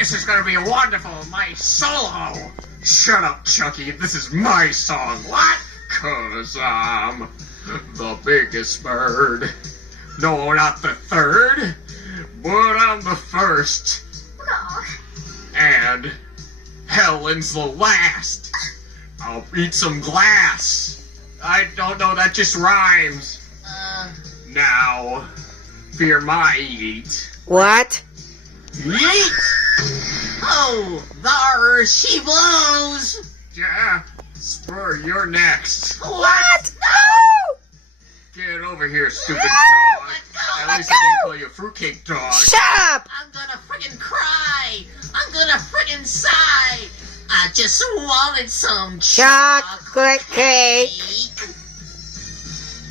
This is gonna be wonderful. My solo. Shut up, Chucky. This is my song. What? 'Cause I'm the biggest bird. No, not the third, but I'm the first. And Helen's the last. I'll eat some glass. I don't know, that just rhymes. Now, fear my eat. What? Yeet! Oh, there she blows! Yeah, Spur, you're next. What? No! Get over here, stupid dog. At least I didn't call you a fruitcake dog. Shut up! I'm gonna friggin' cry! I'm gonna friggin' sigh! I just wanted some Chocolate cake.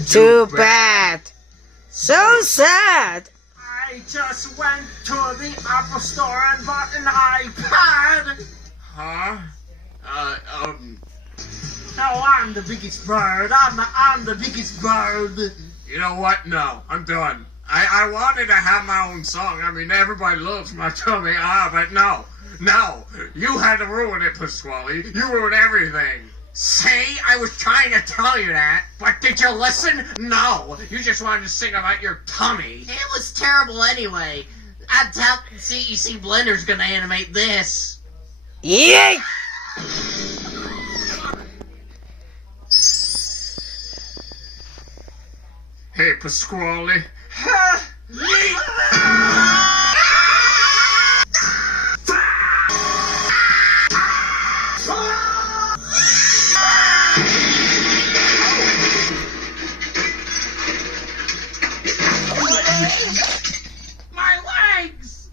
Too bad. So sad. I just went to the Apple Store and bought an iPad. Huh? No, I'm the biggest bird. I'm the biggest bird. You know what? No, I'm done. I wanted to have my own song. I mean, everybody loves my tummy. But no. You had to ruin it, Pasquale. You ruined everything. See? I was trying to tell you that. But did you listen? No. You just wanted to sing about your tummy. It was terrible anyway. You see, Blender's gonna animate this. Yeet! Hey, Pasquale. My legs!